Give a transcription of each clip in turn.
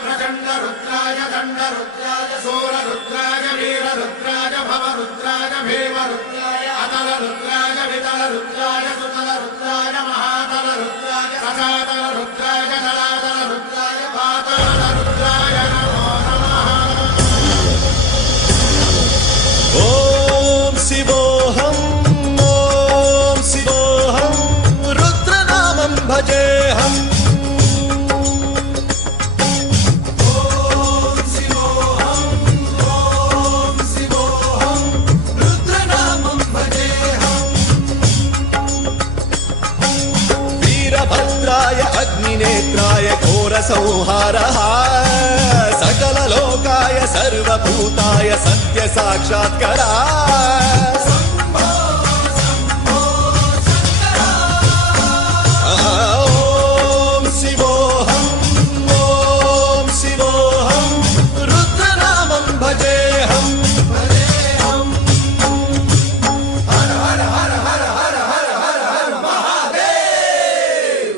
प्रचंड रुद्राय दंड रुद्राय सूर रुद्राय वीर रुद्राय भव रुद्राय भीम रुद्राय अतल रुद्राय वितल रुद्राय सुतल रुद्राय महातल रुद्राय रसातल रुद्राय जलातल रुद्राय पाताल रुद्राय नमो नमः। ओम शिवोऽहम् ओम शिवोऽहम् रुद्रनामं भजेऽहम्। अग्निनेत्राय घोरसंहारः सकललोकाय सर्वभूताय सत्यसाक्षात्करः। ओम शिवोऽहम् ओम शिवोऽहम् रुद्रनामं भजेऽहम्। हर हर हर हर हर हर हर हर महादेव।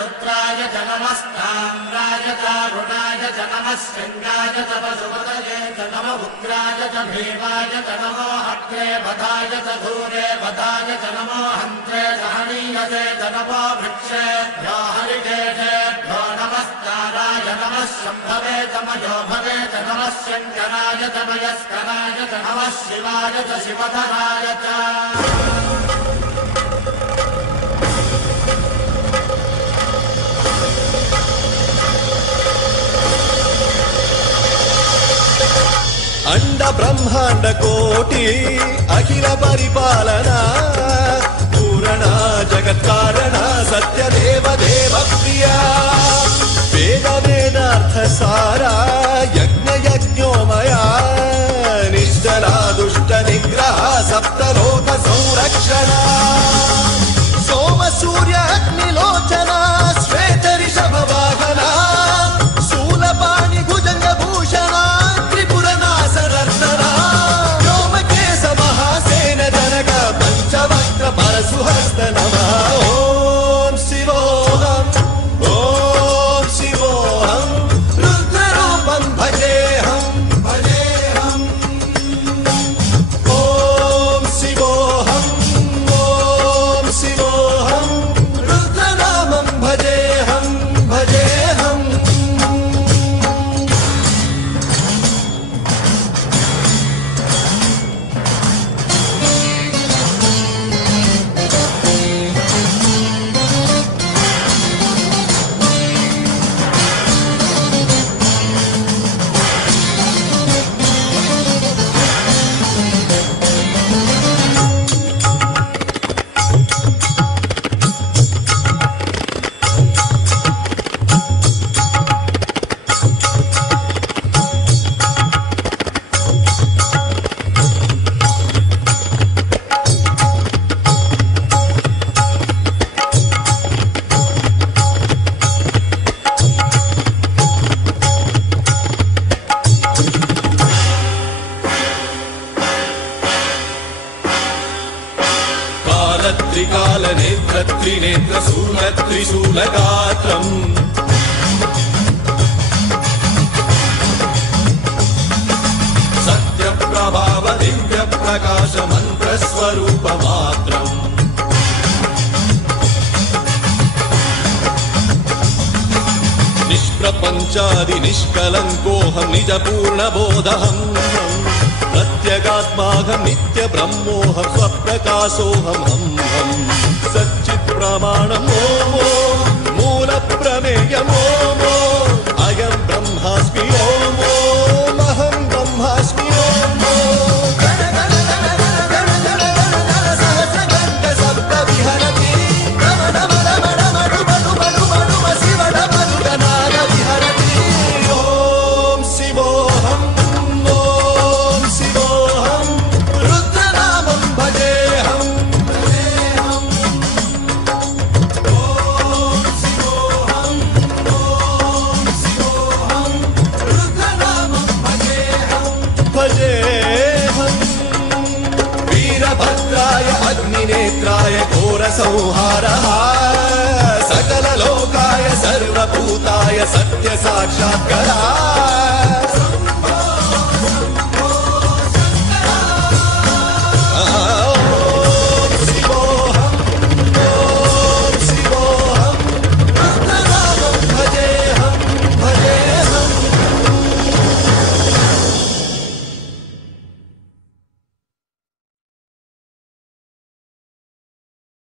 रुद्राय च नमस्ताम्राय चारुणाय च नमः शृङ्गाय च पशुपतये च नमः उग्राय च भीमाय च नमो अग्रे वधाय च धूरे वधाय च नमो हन्त्रे च हनीयसे च नमो वृक्षेभ्यो हरिकेशेभ्यो नमस्काराय नमः शम्भवे च मयोभवे च नमः शङ्कराय च मयस्कराय च नमः शिवाय च शिवधराय च। अंड ब्रह्मांड कोटि अखिल परिपालना पूरणा जगत्कारणा सत्यदेव देव प्रिया वेद वेदार्थ सारा यज्ञ यज्ञोमया निश्चला दुष्ट निग्रह सप्तलोक संरक्षणा सोम सूर्य अग्निलोचना श्वेत ऋषभ वाहना शूलपाणि भुजंग भूषणा परशुहस्त नमः। ओम शिवोऽहम् ओम शिवोऽहम् रुद्ररूपं भजेऽहम् भजेऽहम्। ओम शिवोऽहम् ओम शिवोऽहम् रुद्रनामं भजेऽहम् भजेऽहम्। त्रिकालनेत्र त्रिनेत्र शूल त्रिशूलगात्रम् सत्यप्रभाव दिव्य प्रकाश मन्त्रस्वरूपमात्रम् निष्प्रपञ्चादि निष्कलङ्कोऽहं निजपूर्णबोधहम् प्रत्यगात्माहं नित्य ब्रह्मोऽहं स्वप्रकाशोऽहं हं सच्चित् प्रमाणम् ओम मूल प्रमेयम् ओम अयं ब्रह्मास्मि ओम अहं ब्रह्मास्मि ओम अग्निनेत्राय घोरसंहारः भूताय सत्य साक्षात्करा